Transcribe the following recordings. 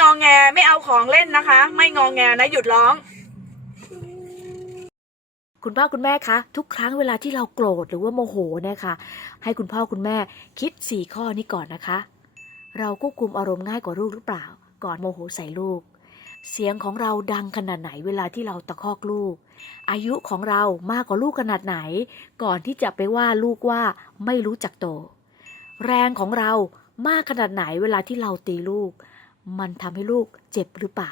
งองแงไม่เอาของเล่นนะคะ ไม่งองแงนะหยุดร้อง คุณพ่อคุณแม่คะ ทุกครั้งเวลาที่เราโกรธหรือว่าโมโหเนี่ยค่ะ ให้คุณพ่อคุณแม่คิด 4 ข้อนี้ก่อนนะคะ เราควบคุมอารมณ์ง่ายกว่าลูกหรือเปล่า ก่อนโมโหใส่ลูก เสียงของเราดังขนาดไหนเวลาที่เราตะคอกลูก อายุของเรามากกว่าลูกขนาดไหน ก่อนที่จะไปว่าลูกว่าไม่รู้จักโต แรงของเรามากขนาดไหนเวลาที่เราตีลูก มันทำให้ลูกเจ็บหรือเปล่า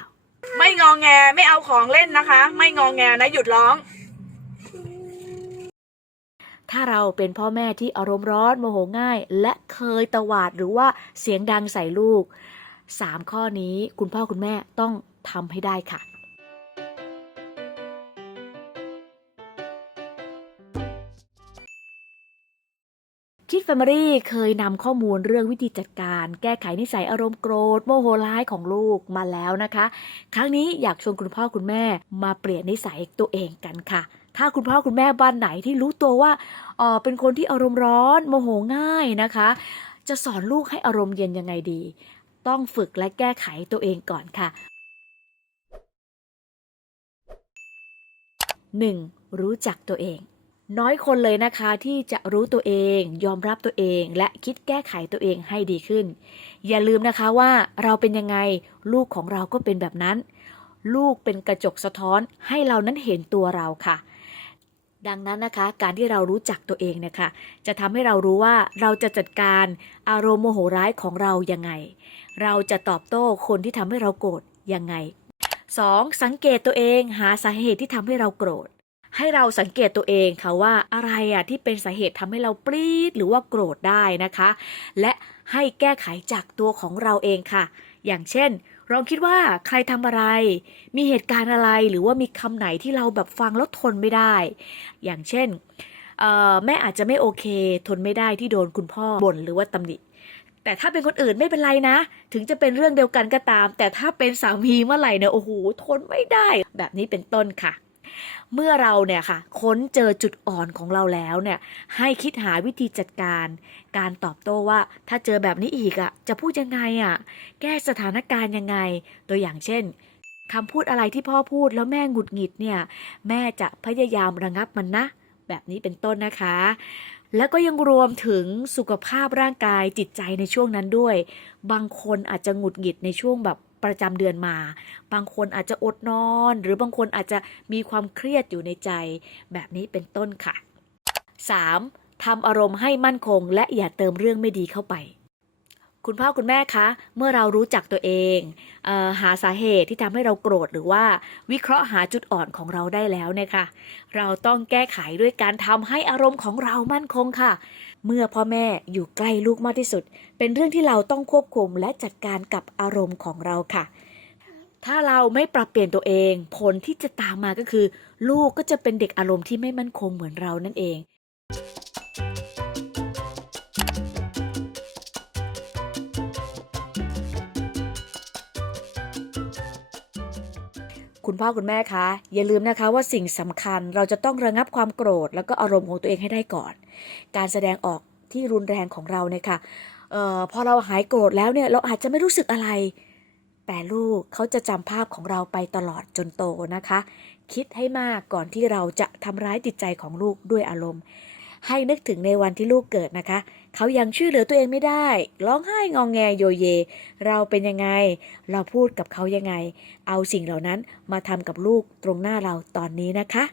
ไม่งองแงไม่เอาของเล่นนะคะ ไม่งองแงนะหยุดร้อง ถ้าเราเป็นพ่อแม่ที่อารมณ์ร้อนโมโหง่าย และเคยตวาดหรือว่าเสียงดังใส่ลูก 3 ข้อนี้คุณพ่อคุณแม่ต้องทำให้ได้ค่ะ คิดแฟมิลี่เคยนำข้อมูลเรื่องวิธีจัดการ แก้ไขนิสัยอารมณ์โกรธโมโหร้ายของลูกมาแล้วนะคะ ครั้งนี้อยากชวนคุณพ่อคุณแม่มาเปลี่ยนนิสัยตัวเองกันค่ะ ถ้าคุณพ่อคุณแม่บ้านไหนที่รู้ตัวว่าเออเป็นคนที่อารมณ์ร้อนโมโหง่ายนะคะ จะสอนลูกให้อารมณ์เย็นยังไงดี ต้องฝึกและแก้ไขตัวเองก่อนค่ะ 1. รู้จักตัวเอง น้อยคนเลยนะคะที่จะรู้ตัวเอง ยอมรับตัวเอง และคิดแก้ไขตัวเองให้ดีขึ้น อย่าลืมนะคะว่าเราเป็นยังไงลูกของเราก็เป็นแบบนั้น ลูกเป็นกระจกสะท้อนให้เรานั้นเห็นตัวเราค่ะ ดังนั้นนะคะ การที่เรารู้จักตัวเองเนะคะ จะทำให้เรารู้ว่าเราจะจัดการอารมณ์โมโหร้ายของเรายังไง เราจะตอบโต้คนที่ทำให้เราโกรธยังไง 2. สังเกตตัวเองหาสาเหตุที่ทำให้เราโกรธ ให้เราสังเกตตัวเองค่ะว่าอะไรอะที่เป็นสาเหตุทำให้เราปรี๊ดหรือว่าโกรธได้นะคะ และให้แก้ไขจากตัวของเราเองค่ะ อย่างเช่นลองคิดว่าใครทำอะไร มีเหตุการณ์อะไรหรือว่ามีคำไหนที่เราแบบฟังแล้วทนไม่ได้ อย่างเช่นแม่อาจจะไม่โอเค ทนไม่ได้ที่โดนคุณพ่อบ่นหรือว่าตำหนิแต่ถ้าเป็นคนอื่นไม่เป็นไรนะ ถึงจะเป็นเรื่องเดียวกันก็ตาม แต่ถ้าเป็นสามีเมื่อไหร่เนี่ยโอ้โหทนไม่ได้ แบบนี้เป็นต้นค่ะ เมื่อเราเนี่ยค่ะค้นเจอจุดอ่อนของเราแล้วเนี่ยให้คิดหาวิธีจัดการ การตอบโต้ว่าถ้าเจอแบบนี้อีกอะ่ะจะพูดยังไงอะ่ะแก้สถานการณ์ยังไง ตัวอย่างเช่นคำพูดอะไรที่พ่อพูดแล้วแม่หงุดหงิดเนี่ยแม่จะพยายามระงับมันนะ แบบนี้เป็นต้นนะคะ แล้วก็ยังรวมถึงสุขภาพร่างกายจิตใจในช่วงนั้นด้วย บางคนอาจจะหงุดหงิดในช่วงแบบ ประจำเดือนมา บางคนอาจจะอดนอน หรือบางคนอาจจะมีความเครียดอยู่ในใจ แบบนี้เป็นต้นค่ะ 3. ทำอารมณ์ให้มั่นคง และอย่าเติมเรื่องไม่ดีเข้าไป คุณพ่อคุณแม่คะเมื่อเรารู้จักตัวเองเออหาสาเหตุที่ทำให้เราโกรธหรือว่าวิเคราะห์หาจุดอ่อนของเราได้แล้วเนี่ยค่ะ เราต้องแก้ไขด้วยการทำให้อารมณ์ของเรามั่นคงค่ะ เมื่อพ่อแม่อยู่ใกล้ลูกมากที่สุด เป็นเรื่องที่เราต้องควบคุมและจัดการกับอารมณ์ของเราค่ะ ถ้าเราไม่ปรับเปลี่ยนตัวเอง ผลที่จะตามมาก็คือ ลูกก็จะเป็นเด็กอารมณ์ที่ไม่มั่นคงเหมือนเรานั่นเอง คุณพ่อคุณแม่คะ อย่าลืมนะคะว่าสิ่งสำคัญเราจะต้องระงับความโกรธ แล้วก็อารมณ์ของตัวเองให้ได้ก่อน การแสดงออกที่รุนแรงของเราเนี่ยค่ะออพอเราหายโกรธแล้วเนี่ยเราอาจจะไม่รู้สึกอะไร แต่ลูกเขาจะจำภาพของเราไปตลอดจนโตนะคะ คิดให้มากก่อนที่เราจะทำร้ายจิตใจของลูกด้วยอารมณ์ ให้นึกถึงในวันที่ลูกเกิดนะคะ เขายังช่วยเหลือตัวเองไม่ได้ ร้องไห้งองแงโยเย เราเป็นยังไง เราพูดกับเขายังไง เอาสิ่งเหล่านั้นมาทำกับลูกตรงหน้าเราตอนนี้นะคะ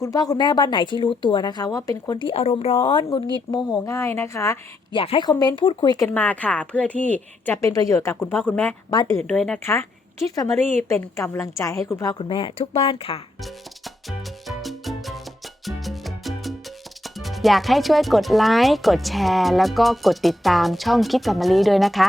คุณพ่อคุณแม่บ้านไหนที่รู้ตัวนะคะ ว่าเป็นคนที่อารมณ์ร้อนงุดหงิดโมโหง่ายนะคะ อยากให้คอมเมนต์พูดคุยกันมาค่ะ เพื่อที่จะเป็นประโยชน์กับคุณพ่อคุณแม่บ้านอื่นด้วยนะคะคิดแฟมิลี่เป็นกำลังใจให้คุณพ่อคุณแม่ทุกบ้านค่ะ อยากให้ช่วยกดไลค์กดแชร์ แล้วก็กดติดตามช่องคิดกับมารีด้วยนะคะ